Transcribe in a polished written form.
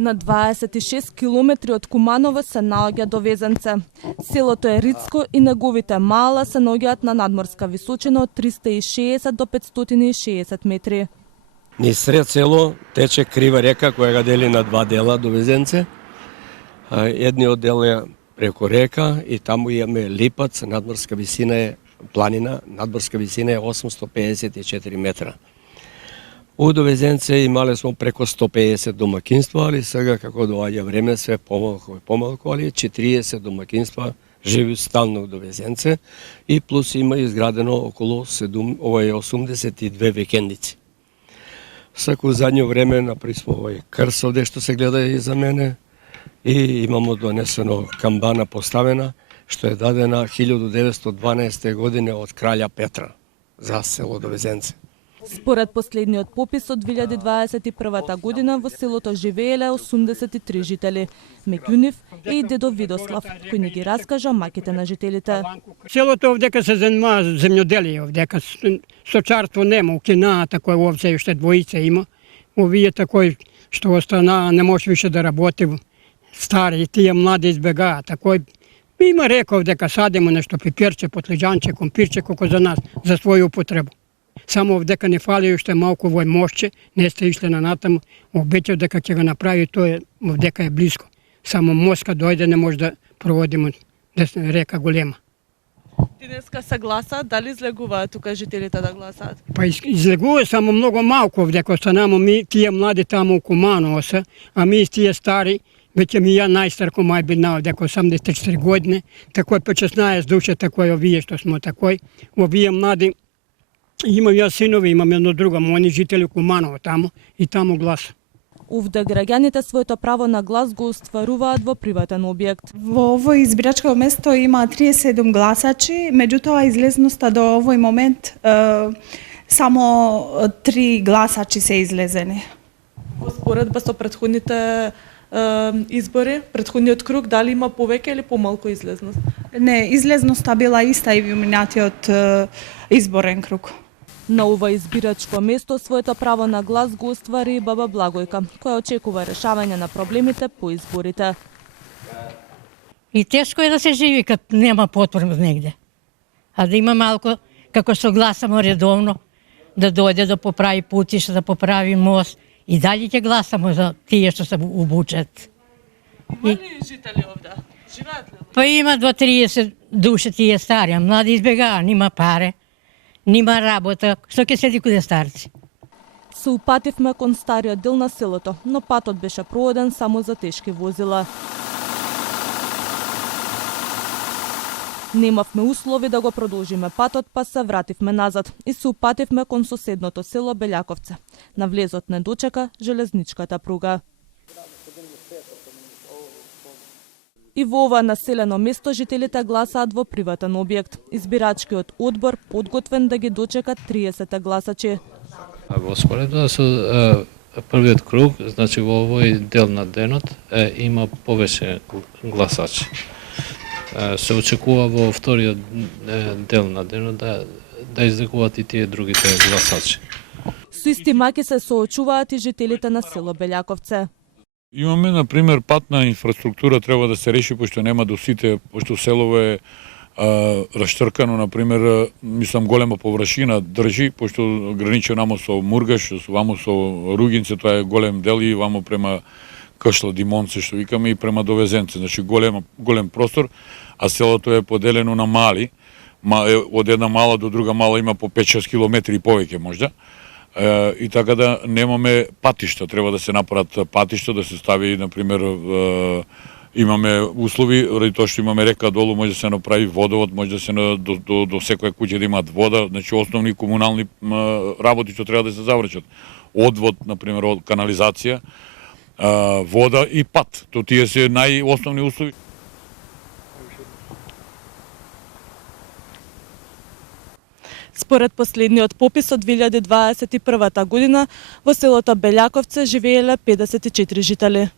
На 26 километри од Куманово се наоѓа Довезенце. Селото е ритско и неговите мала се наоѓаат на надморска височина од 360 до 560 метри. Низ сред село тече крива река која го дели на два дела Довезенце. Едниот дел е преко река и таму имаме Липац, надморска висина е планина, надморска висина е 854 метра. У Довезенце имале смо преко 150 домакинства, али сега како доаѓа време све помалку и помалку, али 40 домакинства живи стално у Довезенце и плюс има изградено околу 82 викендици. Саку задњо време наприсмо овој крс овде што се гледа и за мене и имамо донесено камбана поставена што е дадена 1912 година од кралја Петра за село Довезенце. Според последниот попис од 2021 година во селото живееле 83 жители. Меѓу нив е и дедо Видослав, кој ни ги раскажа маките на жителите. Селото овдека се занимава земјоделие, овдека сточарство нема, у кина такој овце уште двојица има. Овие такој што остана не може више да работи, стари, тие млади избегаат. Такој има река овдека садимо нешто пиперче, потлиџанче, компирче колку за нас, за своја употребу. Само овдека не фали уште малку вој мошче, не сте ишле на натаму, обеќав дека ќе го направи, тоа овдека е близко. Само моска дојде, не може да проводиме река голема. Ти днеска се гласа, дали излегуваат тука жителите да гласаат? Па излегува само многу малку овдека останамо ми, тие млади таму у Куманово се, а ми тие стари, веќе ми ја најстар мај бидна овдека 84 години, такој по 16 душе, такој овие што смо такој, овие млади. Имам јас синови, имам едно друго, они жители Куманово таму и таму гласа. Овде граѓаните своето право на глас го остваруваат во приватен објект. Во овој избирачко место има 37 гласачи, меѓутоа излезноста до овој момент само 3 гласачи се излезени. Во споредба со претходните избори, претходниот круг, дали има повеќе или помалку излезност? Не, излезноста била иста и во минатиот изборен круг. На ова избирачко место своето право на глас го оствари и баба Благојка, која очекува решавање на проблемите по изборите. И тешко е да се живи кад нема потврд негде. А да има малку, како што гласамо редовно, да дојде да поправи путишта, да поправи мост, и дали ќе гласамо за тие што се обучат. Има ли жители овде? Живеат ли? Па има до 30 души тие стари, а млади избегаа, нима паре, нима работа, што ќе седи куде старци. Се упативме кон стариот дел на селото, но патот беше проводен само за тешки возила. Немавме услови да го продолжиме патот, па се вративме назад и се упативме кон соседното село Белјаковце. На влезот не дочека железничката пруга. И во ова населено место жителите гласаат во приватен објект. Избирачкиот одбор подготвен да ги дочекат 30 гласачи. Во споредба со првиот круг, значи во овој дел на денот има повеќе гласачи. Се очекува во вториот дел на денот да излегуваат и тие другите гласачи. Со исти маки се соочуваат и жителите на село Белјаковце. Имаме, например, патна инфраструктура треба да се реши, пошто нема до сите, пошто селово е раштркано, например, мислам голема површина држи, пошто граничи намо со Мургаш, вамо со Ругинце, тоа е голем дел и вамо према Кашла, Димонце, што викаме, и према Довезенце, значи голем простор, а селото е поделено на мали, од една мала до друга мала има по 5-6 километри и повеќе можда. И така да немаме патишта, треба да се направат патишта, да се стави, например, имаме услови, ради тоа што имаме река долу, може да се направи водовод, може да се до секоја куќа да имаат вода, значи основни комунални работи што треба да се завршат. Одвод, например, канализација, вода и пат. То тие се најосновни услови. Според последниот попис од 2021 година во селото Белјаковце живееле 54 жители.